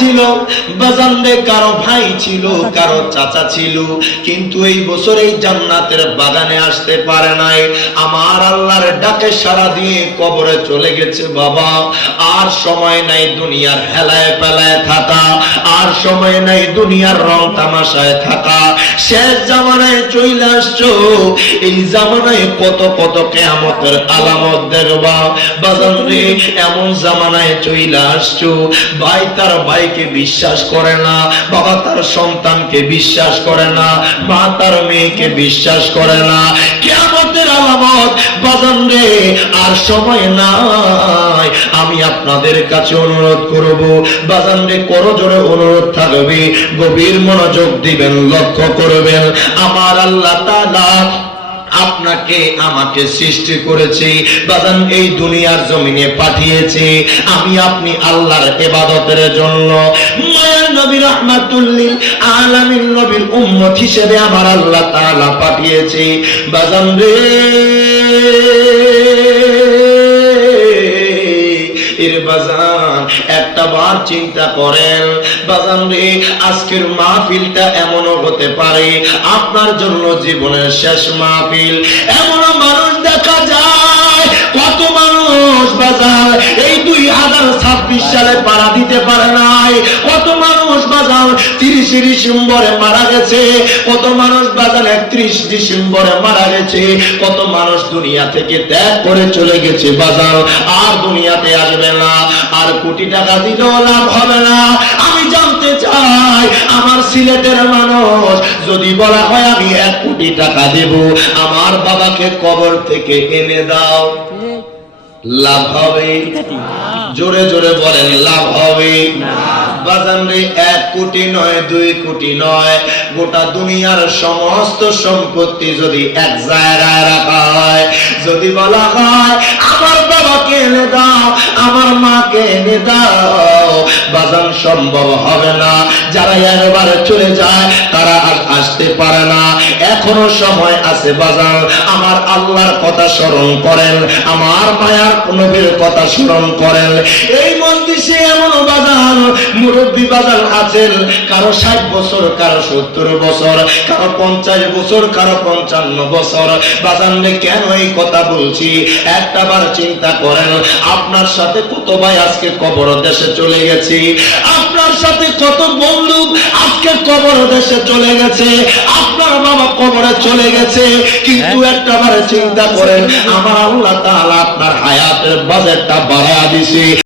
ছিল, বাজানরে কারো ভাই ছিল, কারো চাচা ছিল, কিন্তু এই বছর এই জান্নাতের বাগানে আসতে পারে নাই। আমার আল্লাহর ডাকে সাড়া দিয়ে কবরে চলে গেছে। বাবা, আর সময় নাই দুনিয়ার হেলায় পেলায় থাকা, আর সময় নাই দুনিয়ার রং তামাশায় থাকা। শেষ জামানায় চলে আসছো, এই জামানায় কত কত কিয়ামতের আলামত দেখবা। বাজান রে, এমন জামানায় চলে আসছো, ভাই তার ভাইকে বিশ্বাস করে না, বাবা তার সন্তানকে বিশ্বাস করে না, মা তার মেয়েকে বিশ্বাস করে না। কিয়ামতের আলামত বাজান রে, আর সময় নাই। আমি আপনাদের কাছে অনুরোধ করব, বাজান রে করজোড়ে অনুরোধ থাকবে, গভীর মনোযোগ দিবেন, লক্ষ্য করবেন। আমার আল্লাহ তাআলা আপনাকে আমাকে সৃষ্টি করেছে, বাজান এই দুনিয়ার জমিনে পাঠিয়েছে আমি আপনি আল্লাহর ইবাদতের জন্য। মায়ার নবী রাহমাতুল লিল আলামিন নবীর উম্মত হিসেবে আমার আল্লাহ তাআলা পাঠিয়েছে। বাজান রে, বাজান একটা বার চিন্তা করেন, বাজান রে আজকের মাহফিলটা এমনও হতে পারে আপনার জন্য জীবনের শেষ মাহফিল। এমন মানুষ দেখা যায়, কত মানুষ বাজার এই 2026 সালে পাড়া দিতে পারে নাই, কত মানুষ বাজার 30 ডিসেম্বরে মারা গেছে, কত মানুষ বাজার 31 ডিসেম্বরে মারা গেছে, কত মানুষ দুনিয়া থেকে ত্যাগ করে চলে গেছে বাজার, আর দুনিয়াতে আসবে না। আর কোটি টাকা দিলেও লাভ হবে না। আমি জানতে চাই, আমার সিলেটের মানুষ যদি বলা হয় আমি 1 কোটি টাকা দেব, আমার বাবাকে কবর থেকে এনে দাও, লাভ হবে? জোরে জোরে বলেন, লাভ হবে? বাজান রে 1 কোটি নয়, 2 কোটি নয়, গোটা দুনিয়ার সমস্ত সম্পত্তি যদি এক জায়গায় রাখা হয়, যদি বলা হয় আমার বাবাকে এনে দাও, আমার মাকে এনে দাও, বাজান সম্ভব হবে না। যারা একবারে চলে যায় তারা আর আসতে পারে না। এখনো সময় আছে বাজান, আমার আল্লাহর কথা স্মরণ করেন, আমার মায়ার নবীর কথা স্মরণ করেন। এই মজলিসে এমন বাজান মুরব্বী বাজান আছেন, কারো 60 বছর, কারো 70 বছর, কারো 50 বছর, কারো 55 বছর। বাজান রে কেন এই কথা বলছি একটা বার চিন্তা করেন। আপনার সাথে কত ভাই আজকে কবর দেশে চলে গেছে, আপনার সাথে কত বন্ধু আজকে কবর দেশে চলে গেছে, আপনার বাবা কবরে চলে গেছে, কিন্তু একটা বার চিন্তা করেন আমার আল্লাহ তাআলা আপনার হায়াতের বাজেটটা বাড়ায়া দিয়েছে।